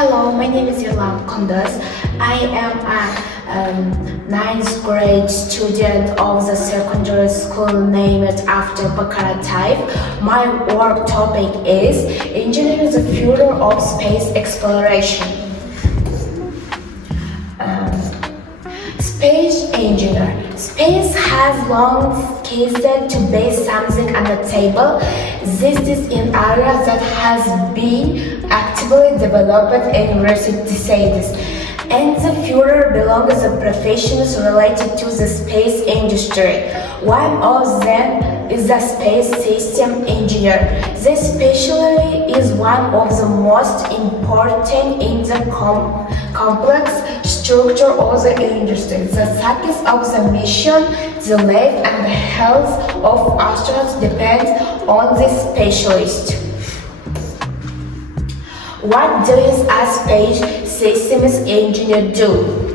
Hello, my name is Yulam Kunduz. I am a ninth grade student of the secondary school named after Bakara Taif. My work topic is Engineering the Future of Space Exploration. Space engineer. Space has long cases to base something on the table. This is an area that has been actively developed in recent decades. And the future belongs to professions related to the space industry. One of them is the space system engineer. This specialty is one of the most important in the complex structure of the industry. The success of the mission, the life and the health of astronauts depends on this specialist. What does a space systems engineer do?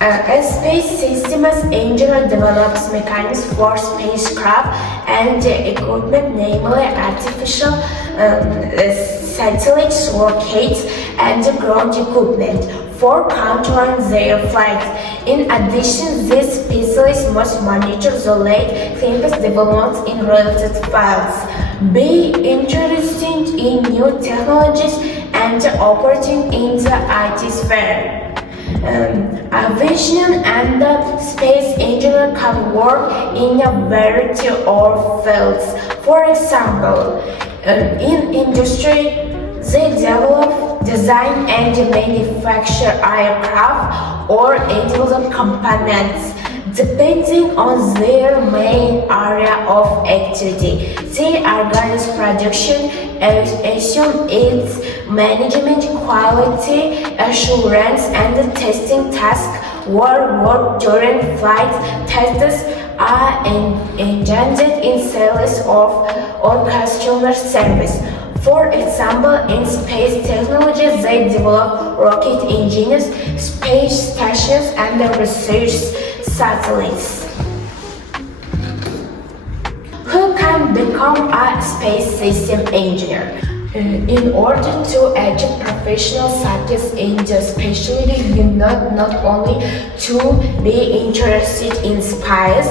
A space systems engineer develops mechanisms for spacecraft and equipment, namely artificial satellites, rockets, and ground equipment for controlling their flight. In addition, this specialist must monitor the late campus developments in related fields, be interested in new technologies, and operating in the IT sphere. Aviation and the space engineer can work in a variety of fields. For example, in industry, they develop, design, and manufacture aircraft or individual components. Depending on their main area of activity, they organize production, assume its management, quality assurance, and testing tasks, work during flight. Tests are engendered in sales or customer service. For example, in space technology, they develop rocket engines, space stations, and research satellites. Who can become a space system engineer? In order to achieve professional success in the specialty, you need not only to be interested in space,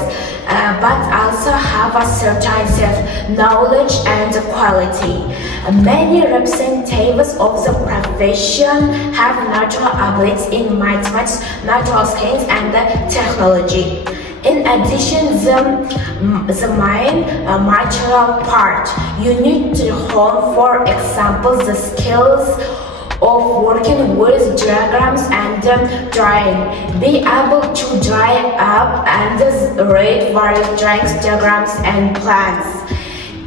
but also have a certain self-knowledge and quality. Many representatives of the profession have natural abilities in mathematics, natural science, and technology. In addition, the main material part, you need to hone, for example, the skills of working with diagrams and drawing. Be able to draw up and read various drawings, diagrams, and plans.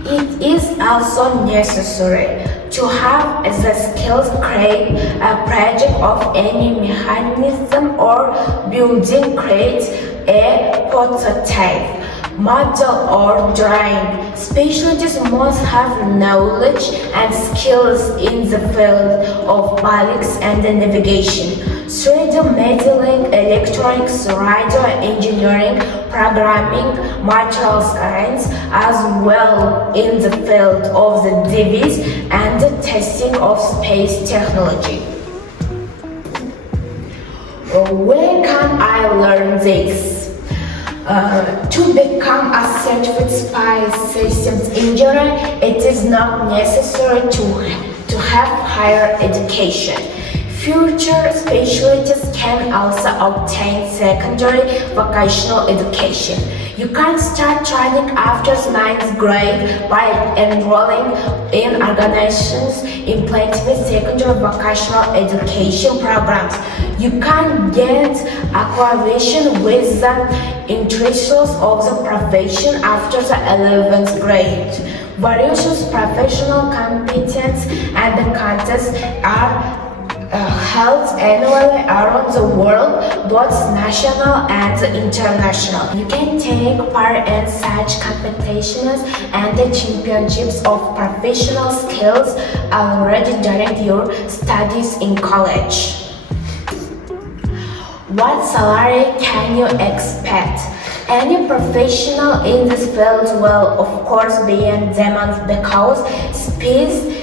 It is also necessary to have the skills to create a project of any mechanism or building, create a prototype, model, or drawing. Specialists must have knowledge and skills in the field of physics and navigation, 3D modeling, electronics, radio engineering, programming, material science, as well in the field of the device and the testing of space technology. Where can I learn this? To become a certified space systems engineer, it is not necessary to have higher education. Future specialists can also obtain secondary vocational education. You can start training after 9th grade by enrolling in organizations implementing secondary vocational education programs. You can get acquisition with the interests of the profession after the 11th grade. Various professional competence and contests are held annually around the world, both national and international. You can take part in such competitions and the championships of professional skills already during your studies in college. What salary can you expect? Any professional in this field will of course be in demand because space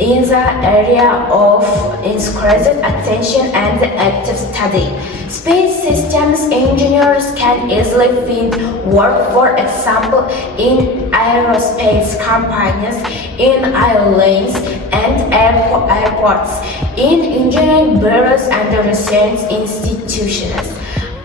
in the area of increased attention and active study. Space systems engineers can easily find work, for example, in aerospace companies, in airlines and airports, in engineering bureaus and research institutions.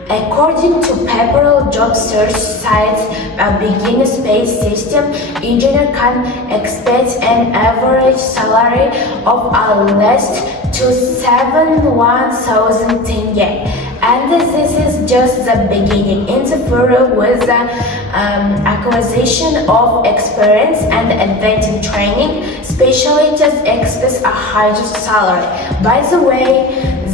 According to Paypal job search sites, a beginner space system engineer can expect an average salary of at least to 71,000 tenge. And this is just the beginning. In the future, with the acquisition of experience and advanced training, specialists expect a higher salary. By the way,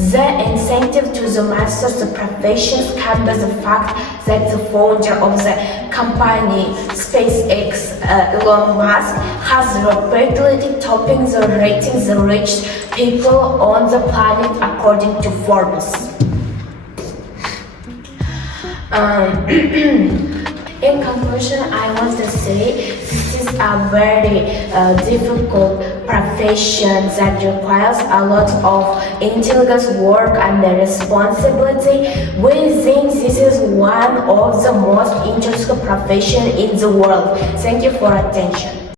the incentive to the master's professions comes by the fact that the founder of the company SpaceX, Elon Musk, has repeatedly topping the ratings the rich people on the planet according to Forbes. In conclusion, I want to say this is a very difficult profession that requires a lot of intelligence, work, and responsibility. We think this is one of the most interesting professions in the world. Thank you for attention.